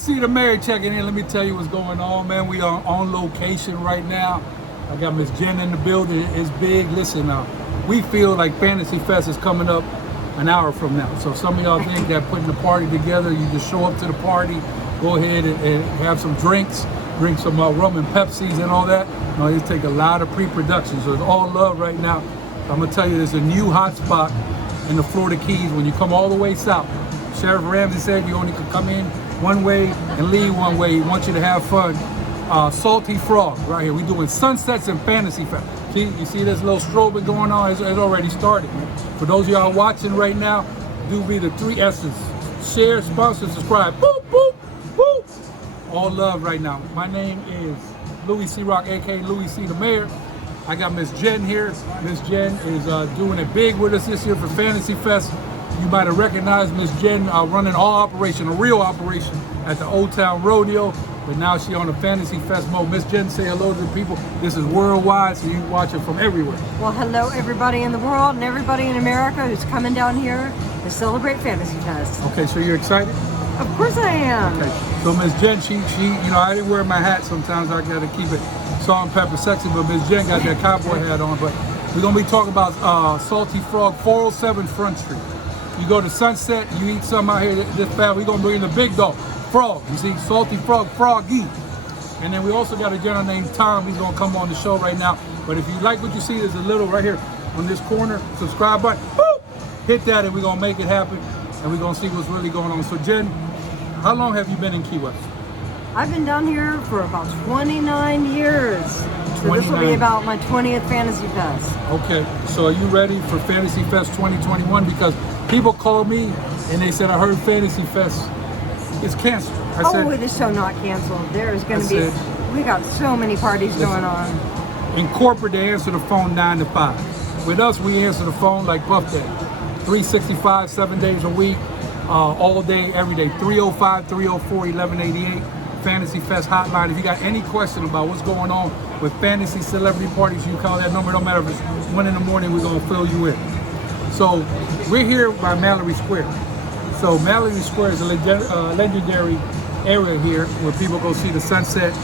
see the mayor checking in. Let me tell you what's going on, man. We are on location right now. I got Miss Jen in the building. It's big. Listen, we feel like Fantasy Fest is coming up an hour from now. So some of y'all think that putting the party together, you just show up to the party, go ahead and have some drinks, drink some rum and Pepsis and all that. No, it take a lot of pre-production. So it's all love right now. I'm gonna tell you, there's a new hot spot in the Florida Keys when you come all the way south. Sheriff Ramsey said you only could come in one way and leave one way. He wants you to have fun. Salty Frog right here. We're doing sunsets and Fantasy Fest. See, you see this little strobing going on? It's already started. For those of y'all watching right now, do be the 3 S's. Share, sponsor, subscribe. Boop, boop, boop. All love right now. My name is Louie C. Rock, aka Louie C. the Mayor. I got Miss Jen here. Miss Jen is doing it big with us this year for Fantasy Fest. You might have recognized Miss Jen running all operation, a real operation at the Old Town Rodeo, but now she on the Fantasy Fest mode. Miss Jen, say hello to the people. This is worldwide, so you watch it from everywhere. Well, hello everybody in the world and everybody in America who's coming down here to celebrate Fantasy Fest. Okay, so you're excited? Of course I am. Okay, so Miss Jen, she, you know, I didn't wear my hat sometimes. I gotta keep it salt and pepper sexy, but Miss Jen got that cowboy hat on. But we're gonna be talking about Salty Frog, 407 Front Street. You go to Sunset, you eat something out here this fast, we're gonna bring the big dog, Frog. You see, Salty Frog, Froggy. And then we also got a gentleman named Tom. He's gonna come on the show right now. But if you like what you see, there's a little right here on this corner, subscribe button, boop, hit that and we're gonna make it happen. And we're gonna see what's really going on. So Jen, how long have you been in Key West? I've been down here for about 29 years. So this will be about my 20th Fantasy Fest. Okay, so are you ready for Fantasy Fest 2021? Because people called me and they said, I heard Fantasy Fest is canceled. I said, it is so not canceled. There is going to be, we got so many parties going on. In corporate, they answer the phone 9 to 5. With us, we answer the phone like Buff Day. 365, 7 days a week, all day, every day. 305, 304, 1188. Fantasy Fest hotline. If you got any question about what's going on with fantasy celebrity parties, you call that number. No matter if it's 1 in the morning, we're gonna fill you in. So we're here by Mallory Square. So Mallory Square is a legendary area here where people go see the sunset,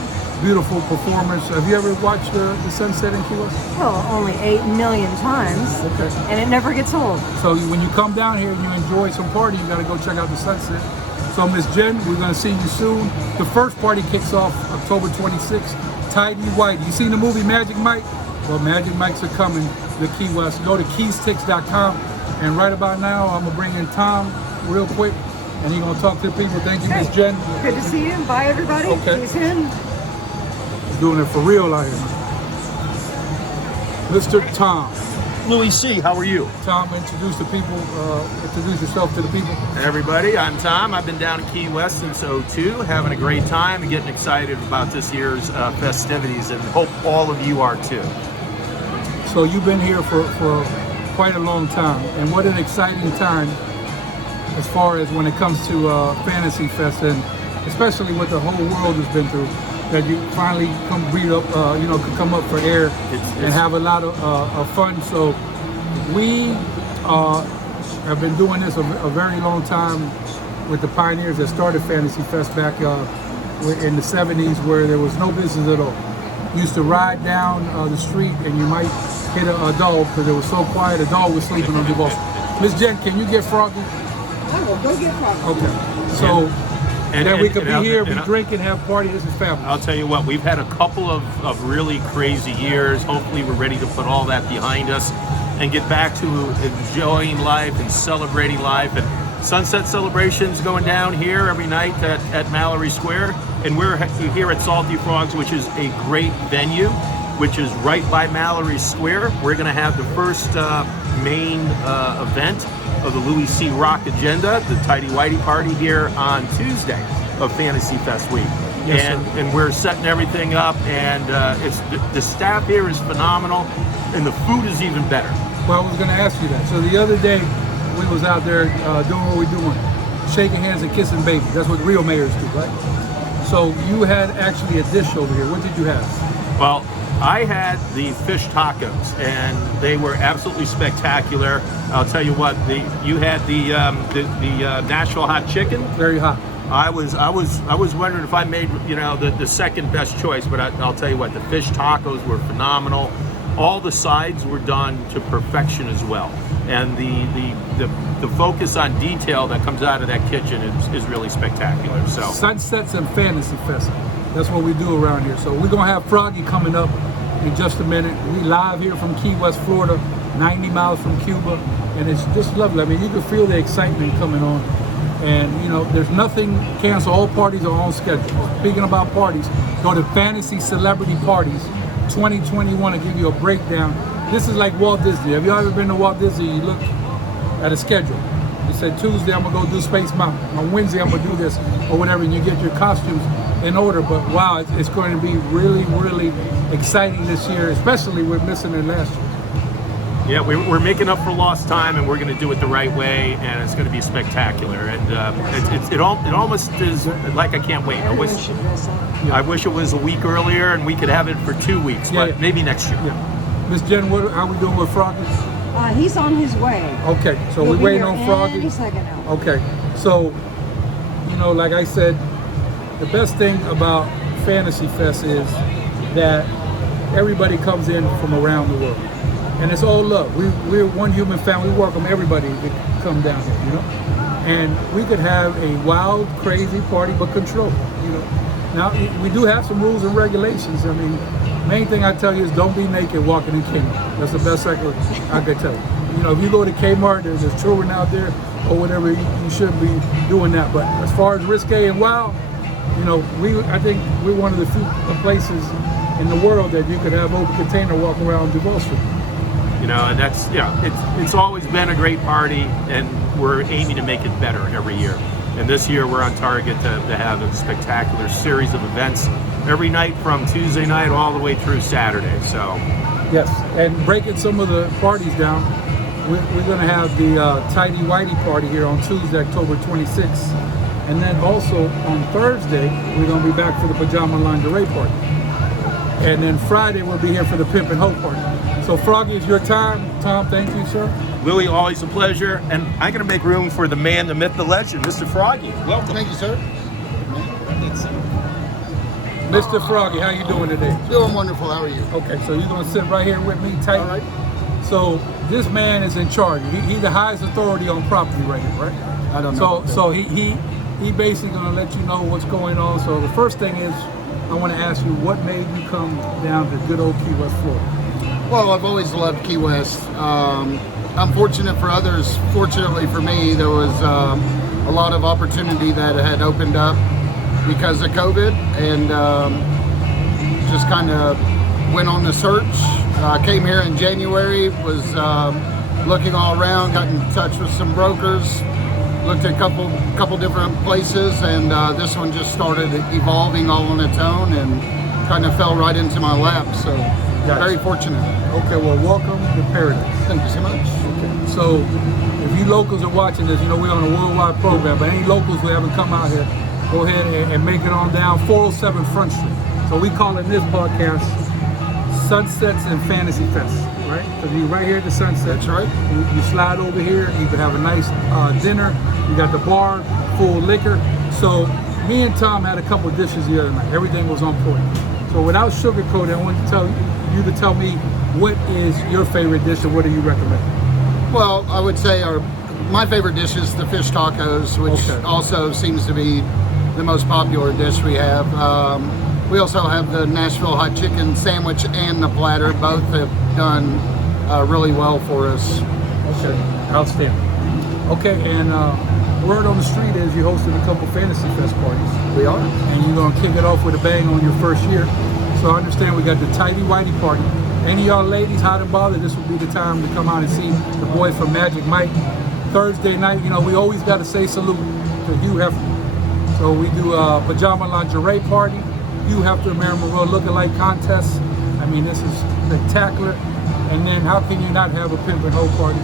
beautiful performance. Have you ever watched the sunset in Key West? Well, only 8 million times. Okay. And it never gets old. So when you come down here and you enjoy some party, you gotta go check out the sunset. So Miss Jen, we're gonna see you soon. The first party kicks off October 26th. Tidy White. You seen the movie Magic Mike? Well, Magic Mikes are coming to Key West. Go to keystix.com. And right about now, I'm gonna bring in Tom real quick, and he's gonna talk to the people. Thank you, Miss Jen. Good to see you. Bye, everybody. Okay. See you soon. Doing it for real out here. Mr. Tom. Louie C., how are you? Tom, introduce the people, introduce yourself to the people. Everybody, I'm Tom. I've been down in Key West since '02, having a great time and getting excited about this year's festivities, and hope all of you are too. So you've been here for quite a long time, and what an exciting time as far as when it comes to Fantasy Fest, and especially what the whole world has been through, that you finally could come up for air and have a lot of fun. So we have been doing this a very long time with the pioneers that started Fantasy Fest back in the 70s, where there was no business at all. You used to ride down the street and you might hit a dog because it was so quiet, a dog was sleeping on your bus. Miss Jen, can you get Froggy? I will go get Froggy. Okay. So and we could be here, we drink and have party. This is family. I'll tell you what, we've had a couple of really crazy years. Hopefully we're ready to put all that behind us and get back to enjoying life and celebrating life. And sunset celebrations going down here every night at Mallory Square. And we're here at Salty Frogs, which is a great venue, which is right by Mallory Square. We're going to have the first main event of the Louie C. Rock agenda, the Tidy Whitey party here on Tuesday of Fantasy Fest week. Yes, and we're setting everything up, and it's the staff here is phenomenal, and the food is even better. Well, I was going to ask you that. So the other day, we was out there doing what we're doing, shaking hands and kissing babies. That's what real mayors do, right? So you had actually a dish over here. What did you have? Well, I had the fish tacos, and they were absolutely spectacular. I'll tell you what, you had the Nashville hot chicken. Very hot. I was wondering if I made the second best choice, but I'll tell you what, the fish tacos were phenomenal. All the sides were done to perfection as well, and the focus on detail that comes out of that kitchen is really spectacular. So Sunsets and Fantasy Fest. That's what we do around here. So we're gonna have Froggy coming up in just a minute. We live here from Key West, Florida, 90 miles from Cuba, and it's just lovely. I mean, you can feel the excitement coming on, and there's nothing canceled. All parties are on schedule. Speaking about parties, go to Fantasy Celebrity Parties 2021 to give you a breakdown. This is like Walt Disney. Have you ever been to Walt Disney? You look at a schedule. You said Tuesday I'm gonna go do Space Mountain. On Wednesday I'm gonna do this or whatever, and you get your costumes in order. But wow, it's going to be really, really exciting this year, especially with missing it last year. Yeah, we're making up for lost time, and we're going to do it the right way, and it's going to be spectacular. And it almost is like I can't wait. I wish it was a week earlier, and we could have it for 2 weeks, but maybe next year. Yeah. Miss Jen, how we doing with Froggy? He's on his way. Okay, so we're waiting on Froggy. Any second now. Okay, so like I said, the best thing about Fantasy Fest is that everybody comes in from around the world. And it's all love. We're one human family. We welcome everybody to come down here, And we could have a wild, crazy party, but controlled, Now, we do have some rules and regulations. I mean, main thing I tell you is don't be naked walking in Kmart. That's the best I could tell you. If you go to Kmart, there's children out there or whatever, you shouldn't be doing that. But as far as risque and wild, I think we're one of the few places in the world that you could have open container walk around Duval Street. And that's, it's always been a great party, and we're aiming to make it better every year. And this year we're on target to have a spectacular series of events every night from Tuesday night all the way through Saturday. So yes, and breaking some of the parties down, we're going to have the Tidy Whitey party here on Tuesday, October 26th. And then also on Thursday, we're going to be back for the Pajama Lingerie party. And then Friday, we'll be here for the Pimp and Hope party. So Froggy, it's your time. Tom, thank you, sir. Louie, always a pleasure. And I'm going to make room for the man, the myth, the legend, Mr. Froggy. Welcome. Thank you, sir. Mr. Froggy, how you doing today? Doing wonderful. How are you? Okay, so you're going to sit right here with me tight. All right. So this man is in charge. He's the highest authority on property right here, right? I don't know. So he basically going to let you know what's going on. So the first thing is, I want to ask you, what made you come down to good old Key West, Florida? Well, I've always loved Key West. Unfortunate for others, fortunately for me, there was a lot of opportunity that had opened up because of COVID, and just kind of went on the search. Came here in January, was looking all around, got in touch with some brokers, looked at a couple different places, and this one just started evolving all on its own and kind of fell right into my lap. So very fortunate. Okay, well, welcome to paradise. Thank you so much. Okay. So if you locals are watching this, we're on a worldwide program, but any locals who haven't come out here, go ahead and make it on down 407 Front Street. So we call it this podcast Sunsets and Fantasy Fest, right? So you're right here at the Sunset. That's right. You slide over here, you can have a nice dinner. You got the bar, full liquor. So me and Tom had a couple dishes the other night. Everything was on point. So without sugarcoating, I want to tell me what is your favorite dish and what do you recommend? Well, I would say my favorite dish is the fish tacos, which also seems to be the most popular dish we have. We also have the Nashville hot chicken sandwich and the platter. Both have done really well for us. Okay, outstanding. Okay, and word on the street is you hosted a couple Fantasy Fest parties. We are. And you're going to kick it off with a bang on your first year. So I understand we got the Tidy Whitey party. Any of y'all ladies hot and bothered, this would be the time to come out and see the boys from Magic Mike. Thursday night, we always got to say salute to Hugh Hefner. So we do a Pajama Lingerie party, Hugh Hefner, Mary Monroe look-alike contest. I mean, this is spectacular. And then how can you not have a Pimp and Hoe party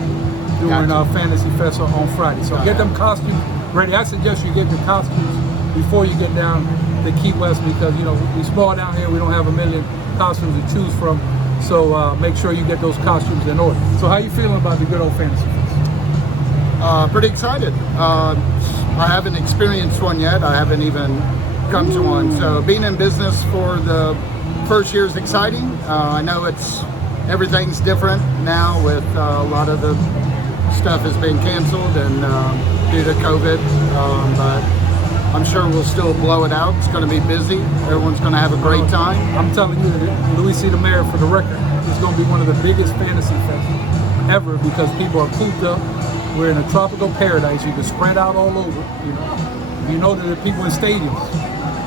during Fantasy Fest on Friday? So get them costumes ready. I suggest you get the costumes before you get down to Key West because, we're small down here. We don't have a million costumes to choose from. So make sure you get those costumes in order. So how you feeling about the good old Fantasy Fest? Pretty excited. I haven't experienced one yet. I haven't even come to one. So being in business for the first year is exciting. I know everything's different now with a lot of the stuff has been canceled and due to COVID, but I'm sure we'll still blow it out. It's going to be busy. Everyone's going to have a great time. I'm telling you, Louie C. the Mayor, for the record, is going to be one of the biggest fantasy fests ever because people are cooped up. We're in a tropical paradise. You can spread out all over. You know that the people in stadiums,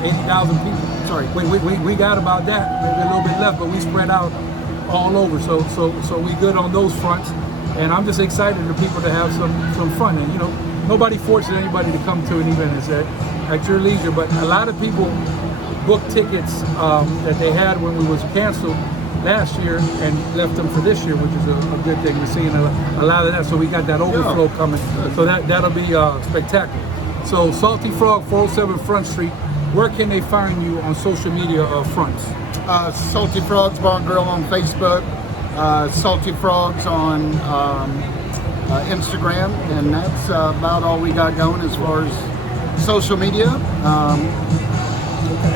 80,000 people. Sorry, we got about that, maybe a little bit left, but we spread out all over. So we good on those fronts. And I'm just excited for people to have some fun. And nobody forces anybody to come to an event. It's at your leisure. But a lot of people booked tickets that they had when we was canceled last year and left them for this year, which is a good thing. We're seeing a lot of that. So we got that overflow coming. So that'll be spectacular. So Salty Frog, 407 Front Street. Where can they find you on social media fronts? Salty Frogs Bar and Grill on Facebook. Salty Frogs on Instagram, and that's about all we got going as far as social media.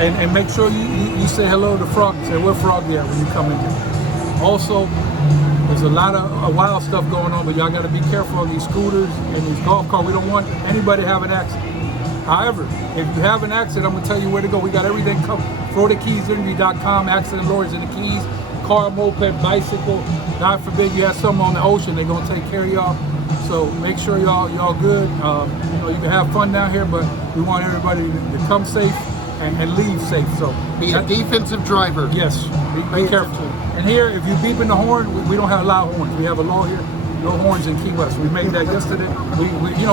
And make sure you say hello to Froggy. Say where Froggy at when you come in here. Also, there's a lot of wild stuff going on, but y'all got to be careful on these scooters and these golf carts. We don't want anybody to have an accident. However, if you have an accident, I'm going to tell you where to go. We got everything covered. FloridaKeysInjury.com, accident lawyers in the Keys, car, moped, bicycle. God forbid you have something on the ocean, they're going to take care of y'all. So make sure y'all good. You can have fun down here, but we want everybody to come safe and leave safe. So be a defensive driver. Yes, be careful. And here, if you beeping the horn, we don't have loud horns. We have a law here, no horns in Key West. We made that yesterday.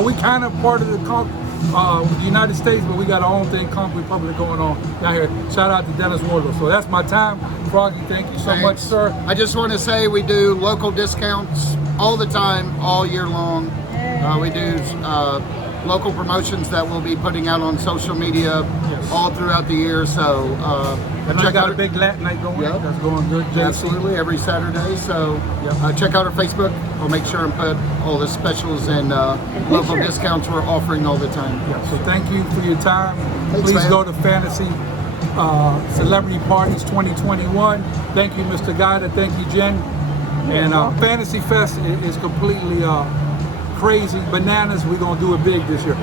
We kind of part of the United States, but we got our own thing, Conk Republic, going on down here. Shout out to Dennis Wardlow. So that's my time. Froggy, thank you so much, sir. I just want to say we do local discounts all the time, all year long. We do local promotions that we'll be putting out on social media all throughout the year. So and I got a big Latin night going. Yep. That's going good. JC. Absolutely, every Saturday. So check out our Facebook. We'll make sure and put all the specials and local discounts we're offering all the time. Yeah. So thank you for your time. Thanks, Please man. go to Fantasy Celebrity Parties 2021. Thank you, Mr. Guida. Thank you, Jen. And Fantasy Fest is completely crazy, bananas. We're going to do it big this year.